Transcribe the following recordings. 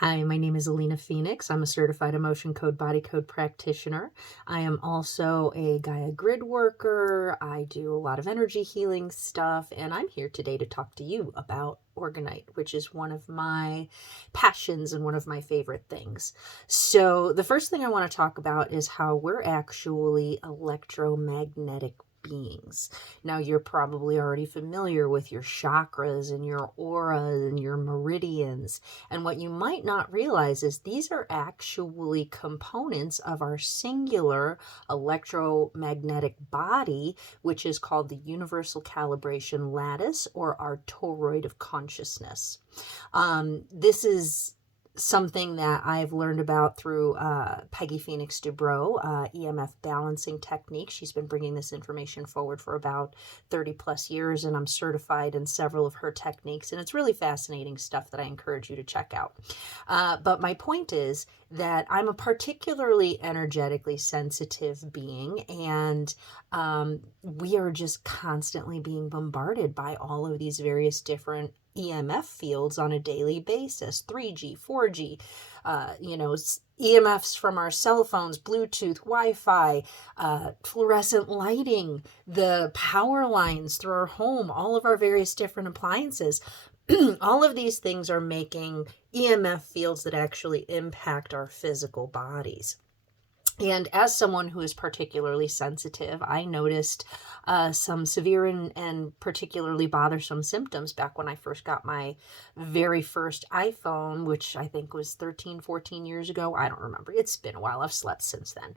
Hi, my name is Alina Phoenix. I'm a certified emotion code body code practitioner. I am also a Gaia grid worker. I do a lot of energy healing stuff, and I'm here today to talk to you about Orgonite, which is one of my passions and one of my favorite things. So, the first thing I want to talk about is how we're actually electromagnetic beings. Now, you're probably already familiar with your chakras and your aura and your meridians. And what you might not realize is these are actually components of our singular electromagnetic body, which is called the universal calibration lattice or our toroid of consciousness. This is something that I've learned about through Peggy Phoenix Dubrow, EMF balancing technique. She's been bringing this information forward for about 30 plus years, and I'm certified in several of her techniques, and it's really fascinating stuff that I encourage you to check out. But my point is that I'm a particularly energetically sensitive being, and we are just constantly being bombarded by all of these various different EMF fields on a daily basis. 3G, 4G, EMFs from our cell phones, Bluetooth, Wi-Fi, fluorescent lighting, the power lines through our home, all of our various different appliances. All of these things are making EMF fields that actually impact our physical bodies. And as someone who is particularly sensitive, I noticed some severe and particularly bothersome symptoms back when I first got my very first iPhone, which I think was 13, 14 years ago. I don't remember. It's been a while. I've slept since then.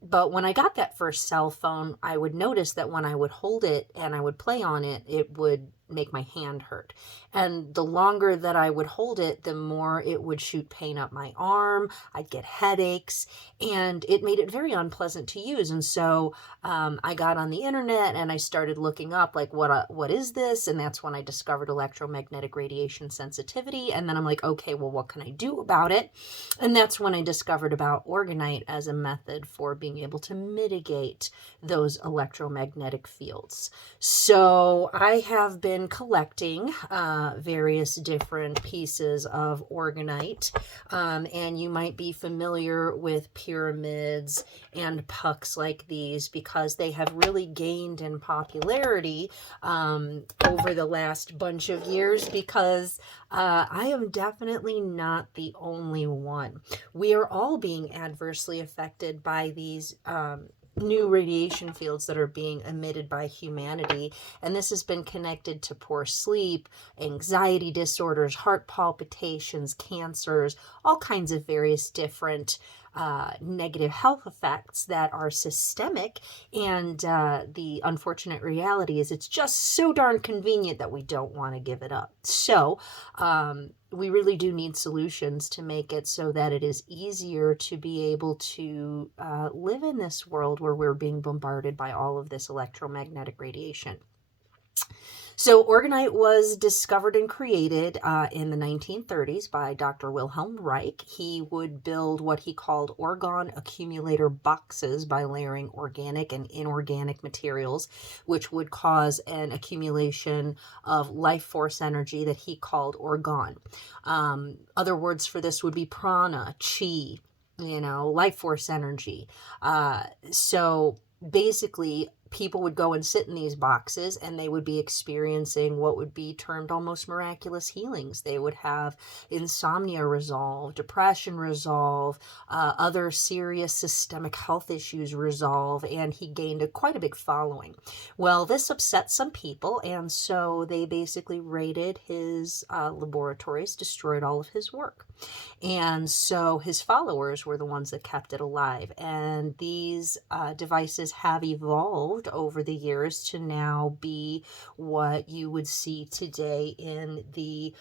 But when I got that first cell phone, I would notice that when I would hold it and I would play on it, it would make my hand hurt. And the longer that I would hold it, the more it would shoot pain up my arm. I'd get headaches, and it made it very unpleasant to use. And so I got on the internet and I started looking up like what is this? And that's when I discovered electromagnetic radiation sensitivity. And then I'm like, okay, well, what can I do about it? And that's when I discovered about Orgonite as a method for being able to mitigate those electromagnetic fields. So I have been collecting various different pieces of Orgonite, and you might be familiar with pyramids and pucks like these because they have really gained in popularity over the last bunch of years, because I am definitely not the only one. We are all being adversely affected by these new radiation fields that are being emitted by humanity, and this has been connected to poor sleep, anxiety disorders, heart palpitations, cancers, all kinds of various different negative health effects that are systemic. And the unfortunate reality is it's just so darn convenient that we don't want to give it up. So we really do need solutions to make it so that it is easier to be able to live in this world where we're being bombarded by all of this electromagnetic radiation. So Orgonite was discovered and created in the 1930s by Dr. Wilhelm Reich. He would build what he called orgone accumulator boxes by layering organic and inorganic materials, which would cause an accumulation of life force energy that he called orgone. Other words for this would be prana, chi, life force energy. So basically, people would go and sit in these boxes and they would be experiencing what would be termed almost miraculous healings. They would have insomnia resolve, depression resolve, other serious systemic health issues resolve, and he gained quite a big following. Well, this upset some people, and so they basically raided his laboratories, destroyed all of his work. And so his followers were the ones that kept it alive. And these devices have evolved over the years to now be what you would see today in the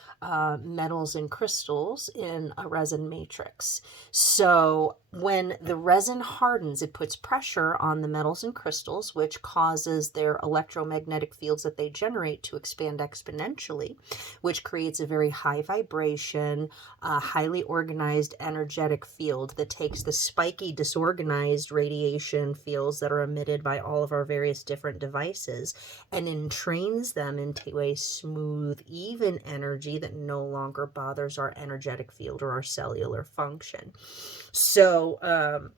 metals and crystals in a resin matrix. So when the resin hardens, it puts pressure on the metals and crystals, which causes their electromagnetic fields that they generate to expand exponentially, which creates a very high vibration, highly organized energetic field that takes the spiky, disorganized radiation fields that are emitted by all of our various different devices and entrains them into a smooth, even energy that no longer bothers our energetic field or our cellular function. So,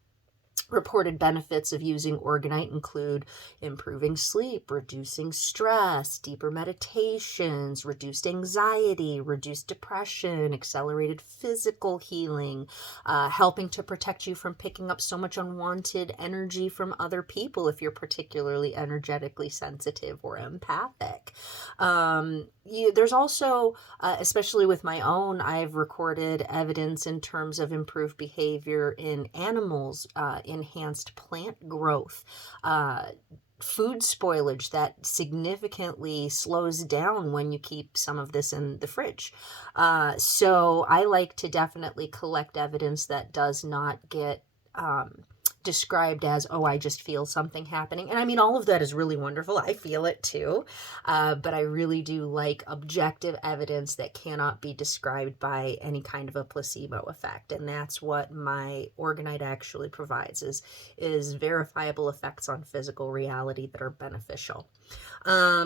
reported benefits of using Orgonite include improving sleep, reducing stress, deeper meditations, reduced anxiety, reduced depression, accelerated physical healing, helping to protect you from picking up so much unwanted energy from other people if you're particularly energetically sensitive or empathic. There's also, especially with my own, I've recorded evidence in terms of improved behavior in animals, enhanced plant growth, food spoilage that significantly slows down when you keep some of this in the fridge. So I like to definitely collect evidence that does not get described as, oh, I just feel something happening. And I mean, all of that is really wonderful. I feel it too. But I really do like objective evidence that cannot be described by any kind of a placebo effect. And that's what my Orgonite actually provides is verifiable effects on physical reality that are beneficial.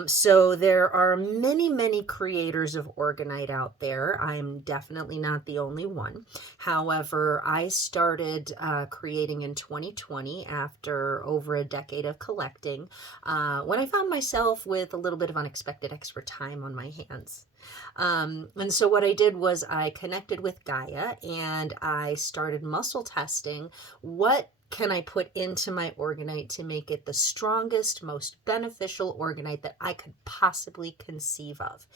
So there are many, many creators of Orgonite out there. I'm definitely not the only one. However, I started creating in 2020 after over a decade of collecting, when I found myself with a little bit of unexpected extra time on my hands. And so what I did was I connected with Gaia and I started muscle testing what can I put into my Orgonite to make it the strongest, most beneficial Orgonite that I could possibly conceive of.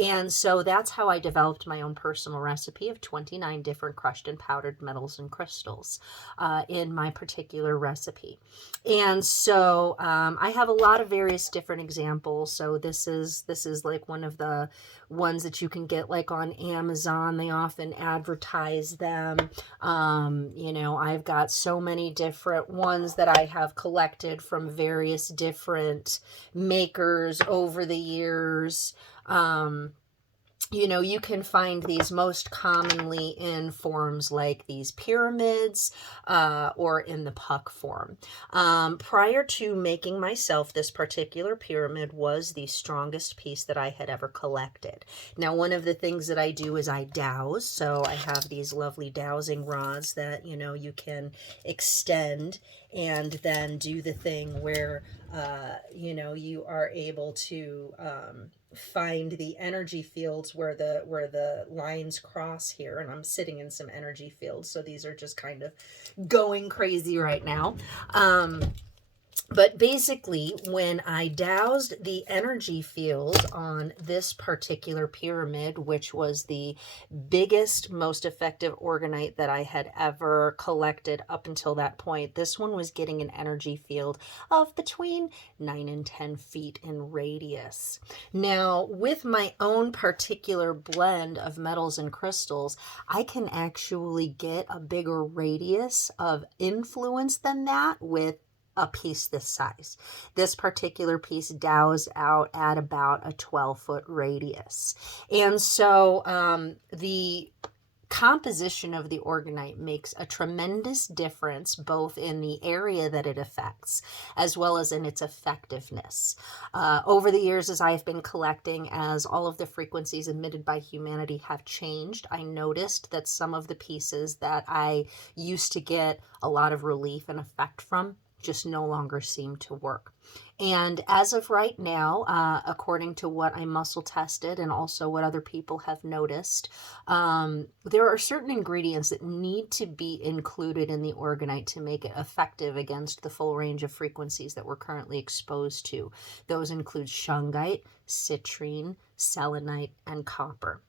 And so that's how I developed my own personal recipe of 29 different crushed and powdered metals and crystals in my particular recipe. And so I have a lot of various different examples. So this is like one of the ones that you can get like on Amazon. They often advertise them. I've got so many different ones that I have collected from various different makers over the years. You can find these most commonly in forms like these pyramids or in the puck form. Prior to making myself, this particular pyramid was the strongest piece that I had ever collected. Now, one of the things that I do is I dowse. So I have these lovely dowsing rods that, you can extend and then do the thing where, you are able to find the energy fields where the lines cross here, and I'm sitting in some energy fields, so these are just kind of going crazy right now. But basically, when I dowsed the energy field on this particular pyramid, which was the biggest, most effective Orgonite that I had ever collected up until that point, this one was getting an energy field of between 9 and 10 feet in radius. Now, with my own particular blend of metals and crystals, I can actually get a bigger radius of influence than that with a piece this size. This particular piece dows out at about a 12-foot radius. And so the composition of the Orgonite makes a tremendous difference both in the area that it affects as well as in its effectiveness. Over the years, as I've been collecting, as all of the frequencies emitted by humanity have changed, I noticed that some of the pieces that I used to get a lot of relief and effect from just no longer seem to work. And as of right now, according to what I muscle tested and also what other people have noticed, there are certain ingredients that need to be included in the Orgonite to make it effective against the full range of frequencies that we're currently exposed to. Those include shungite, citrine, selenite, and copper.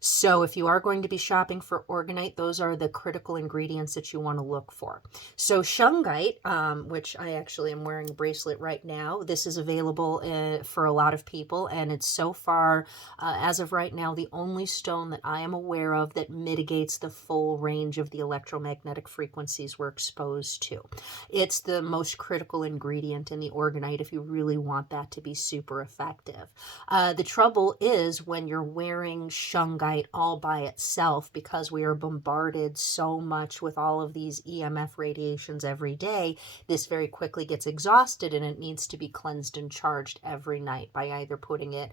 So if you are going to be shopping for Orgonite, those are the critical ingredients that you want to look for. So shungite, which I actually am wearing a bracelet right now, this is available for a lot of people, and it's so far, as of right now, the only stone that I am aware of that mitigates the full range of the electromagnetic frequencies we're exposed to. It's the most critical ingredient in the Orgonite if you really want that to be super effective. The trouble is when you're wearing shungite all by itself, because we are bombarded so much with all of these EMF radiations every day, this very quickly gets exhausted and it needs to be cleansed and charged every night by either putting it,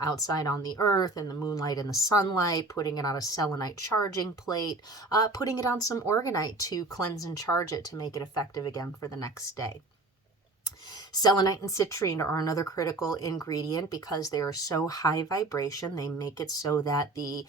outside on the earth in the moonlight and the sunlight, putting it on a selenite charging plate, putting it on some Orgonite to cleanse and charge it to make it effective again for the next day. Selenite and citrine are another critical ingredient because they are so high vibration. They make it so that the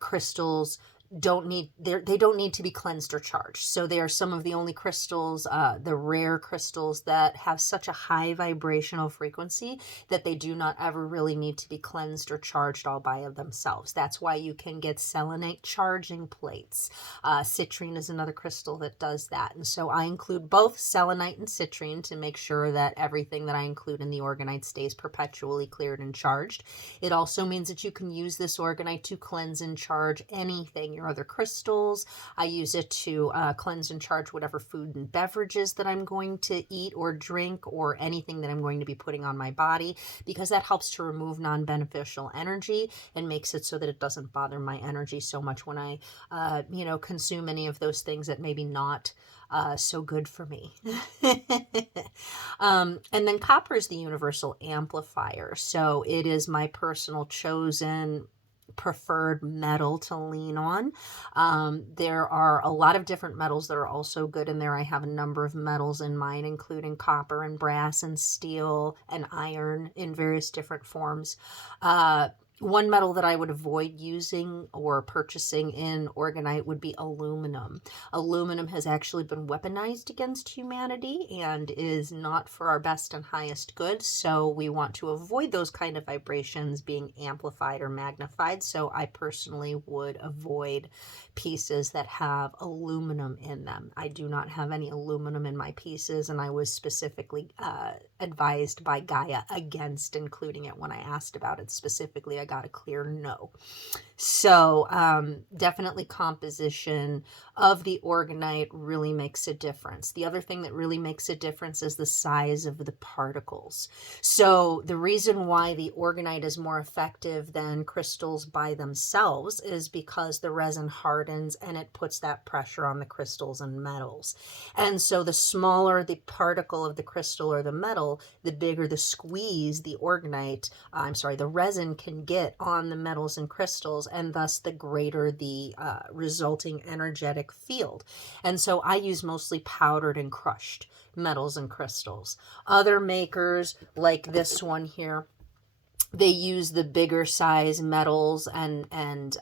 crystals they don't need to be cleansed or charged. So they are some of the only crystals, the rare crystals, that have such a high vibrational frequency that they do not ever really need to be cleansed or charged all by themselves. That's why you can get selenite charging plates. Citrine is another crystal that does that. And so I include both selenite and citrine to make sure that everything that I include in the Orgonite stays perpetually cleared and charged. It also means that you can use this Orgonite to cleanse and charge anything, your other crystals. I use it to cleanse and charge whatever food and beverages that I'm going to eat or drink, or anything that I'm going to be putting on my body, because that helps to remove non-beneficial energy and makes it so that it doesn't bother my energy so much when I, consume any of those things that maybe not so good for me. And then copper is the universal amplifier. So it is my personal chosen preferred metal to lean on. There are a lot of different metals that are also good in there. I have a number of metals in mine, including copper and brass and steel and iron in various different forms. One metal that I would avoid using or purchasing in Orgonite would be aluminum. Aluminum has actually been weaponized against humanity and is not for our best and highest good, so we want to avoid those kind of vibrations being amplified or magnified. So I personally would avoid pieces that have aluminum in them. I do not have any aluminum in my pieces, and I was specifically advised by Gaia against including it. When I asked about it specifically, I got a clear no. So definitely composition of the Orgonite really makes a difference. The other thing that really makes a difference is the size of the particles. So the reason why the Orgonite is more effective than crystals by themselves is because the resin hardens and it puts that pressure on the crystals and metals. And so the smaller the particle of the crystal or the metal, the bigger the squeeze the the resin can get on the metals and crystals, and thus the greater the resulting energetic field. And so I use mostly powdered and crushed metals and crystals. Other makers, like this one here, they use the bigger size metals and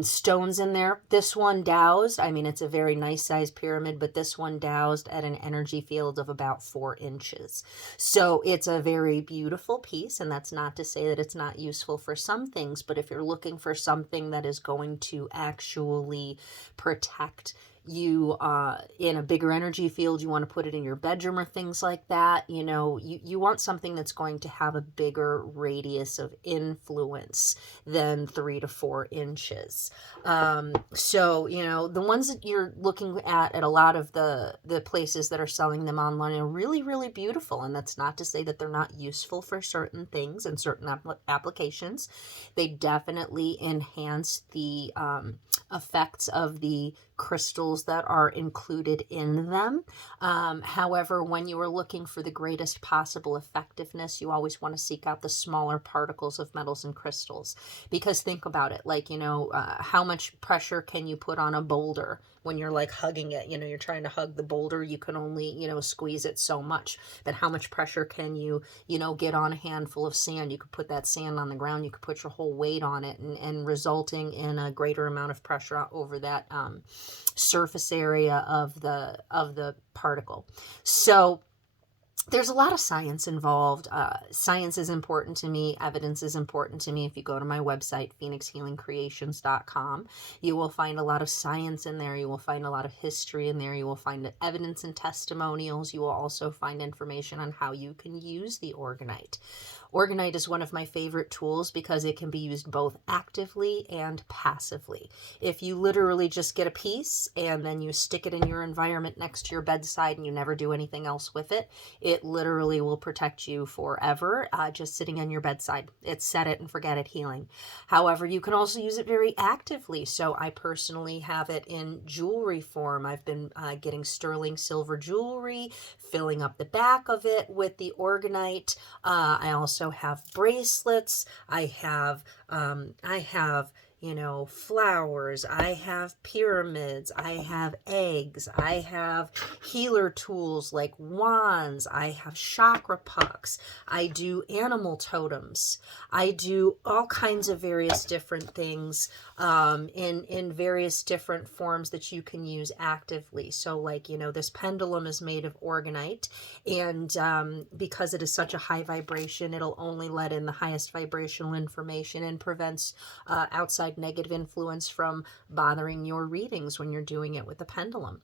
stones in there. This one dowsed, it's a very nice size pyramid, but this one dowsed at an energy field of about 4 inches. So it's a very beautiful piece, and that's not to say that it's not useful for some things, but if you're looking for something that is going to actually protect you in a bigger energy field, you want to put it in your bedroom or things like that, you want something that's going to have a bigger radius of influence than 3 to 4 inches. So the ones that you're looking at a lot of the places that are selling them online are really, really beautiful, and that's not to say that they're not useful for certain things and certain applications. They definitely enhance the effects of the crystals that are included in them. However, when you are looking for the greatest possible effectiveness, you always want to seek out the smaller particles of metals and crystals, because think about it, how much pressure can you put on a boulder when you're like hugging it? You're trying to hug the boulder, you can only squeeze it so much, but how much pressure can you get on a handful of sand? You could put that sand on the ground, you could put your whole weight on it, and resulting in a greater amount of pressure over that surface area of the particle. So there's a lot of science involved. Science is important to me. Evidence is important to me. If you go to my website, phoenixhealingcreations.com, you will find a lot of science in there. You will find a lot of history in there. You will find evidence and testimonials. You will also find information on how you can use the Orgonite. Orgonite is one of my favorite tools because it can be used both actively and passively. If you literally just get a piece and then you stick it in your environment next to your bedside and you never do anything else with it, it literally will protect you forever, just sitting on your bedside. It's set it and forget it healing. However, you can also use it very actively. So I personally have it in jewelry form. I've been getting sterling silver jewelry, filling up the back of it with the Orgonite. I also have bracelets. I have flowers. I have pyramids. I have eggs. I have healer tools like wands. I have chakra pucks. I do animal totems. I do all kinds of various different things in various different forms that you can use actively. So like, this pendulum is made of Orgonite, and because it is such a high vibration, it'll only let in the highest vibrational information and prevents outside negative influence from bothering your readings when you're doing it with a pendulum.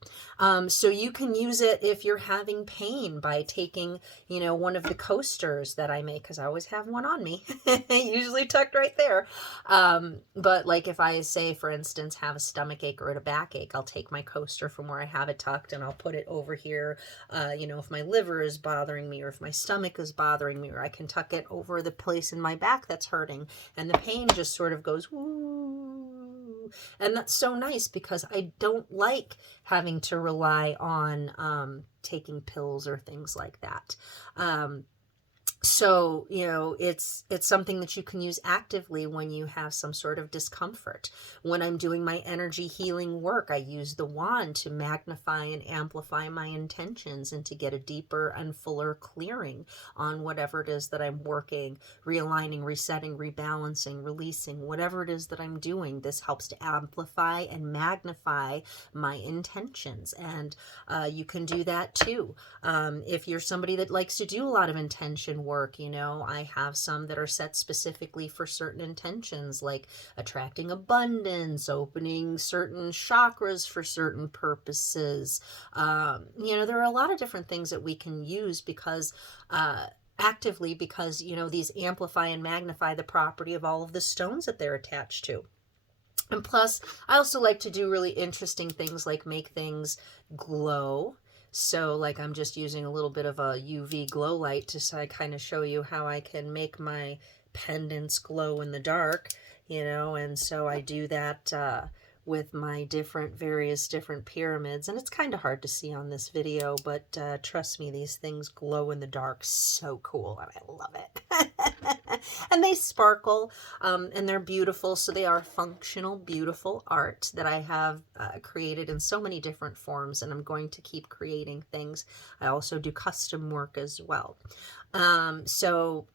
So you can use it if you're having pain by taking, one of the coasters that I make, because I always have one on me, usually tucked right there. But like if I say, for instance, have a stomach ache or a backache, I'll take my coaster from where I have it tucked and I'll put it over here. If my liver is bothering me or if my stomach is bothering me, or I can tuck it over the place in my back that's hurting, and the pain just sort of goes, woo. And that's so nice because I don't like having to rely on taking pills or things like that. So, it's something that you can use actively when you have some sort of discomfort. When I'm doing my energy healing work, I use the wand to magnify and amplify my intentions and to get a deeper and fuller clearing on whatever it is that I'm working, realigning, resetting, rebalancing, releasing, whatever it is that I'm doing. This helps to amplify and magnify my intentions. And you can do that too. If you're somebody that likes to do a lot of intention work, I have some that are set specifically for certain intentions, like attracting abundance, opening certain chakras for certain purposes. There are a lot of different things that we can use because actively because these amplify and magnify the property of all of the stones that they're attached to. And plus, I also like to do really interesting things like make things glow. So like I'm just using a little bit of a UV glow light to kind of show you how I can make my pendants glow in the dark, and so I do that with my various different pyramids. And it's kind of hard to see on this video, but trust me, these things glow in the dark so cool, and I love it. And they sparkle, and they're beautiful. So they are functional, beautiful art that I have created in so many different forms, and I'm going to keep creating things. I also do custom work as well. So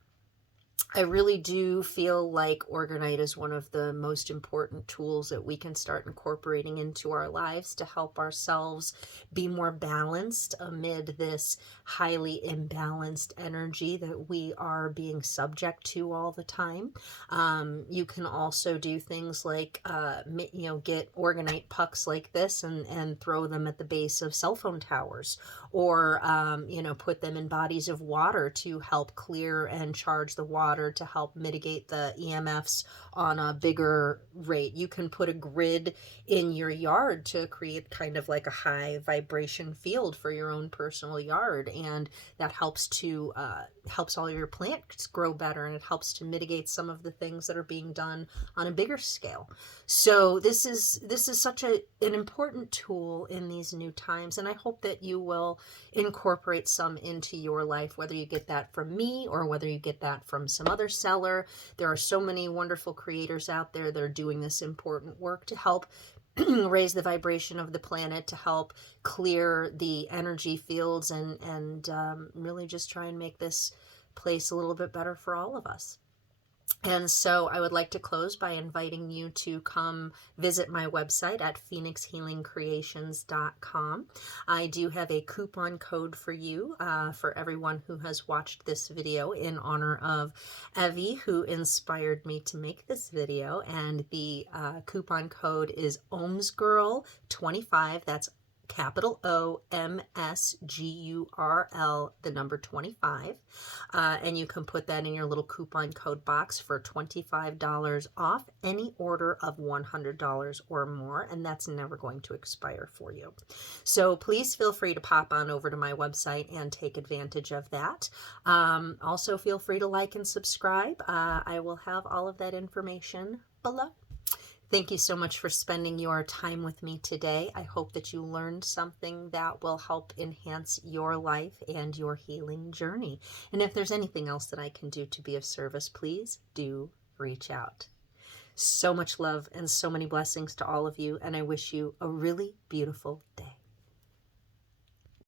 I really do feel like Orgonite is one of the most important tools that we can start incorporating into our lives to help ourselves be more balanced amid this highly imbalanced energy that we are being subject to all the time. You can also do things like, get Orgonite pucks like this and throw them at the base of cell phone towers, or, put them in bodies of water to help clear and charge the water to help mitigate the EMFs on a bigger rate. You can put a grid in your yard to create kind of like a high vibration field for your own personal yard, and that helps all your plants grow better, and it helps to mitigate some of the things that are being done on a bigger scale. So this is such an important tool in these new times, and I hope that you will incorporate some into your life, whether you get that from me or whether you get that from some other seller. There are so many wonderful creators out there that are doing this important work to help raise the vibration of the planet, to help clear the energy fields, and really just try and make this place a little bit better for all of us. And so I would like to close by inviting you to come visit my website at phoenixhealingcreations.com. I do have a coupon code for you for everyone who has watched this video in honor of Evie, who inspired me to make this video. And the coupon code is OMSGirl25. That's capital OMSGURL, the number 25. And you can put that in your little coupon code box for $25 off any order of $100 or more, and that's never going to expire for you. So please feel free to pop on over to my website and take advantage of that. Also, feel free to like and subscribe. I will have all of that information below. Thank you so much for spending your time with me today. I hope that you learned something that will help enhance your life and your healing journey. And if there's anything else that I can do to be of service, please do reach out. So much love and so many blessings to all of you, and I wish you a really beautiful day.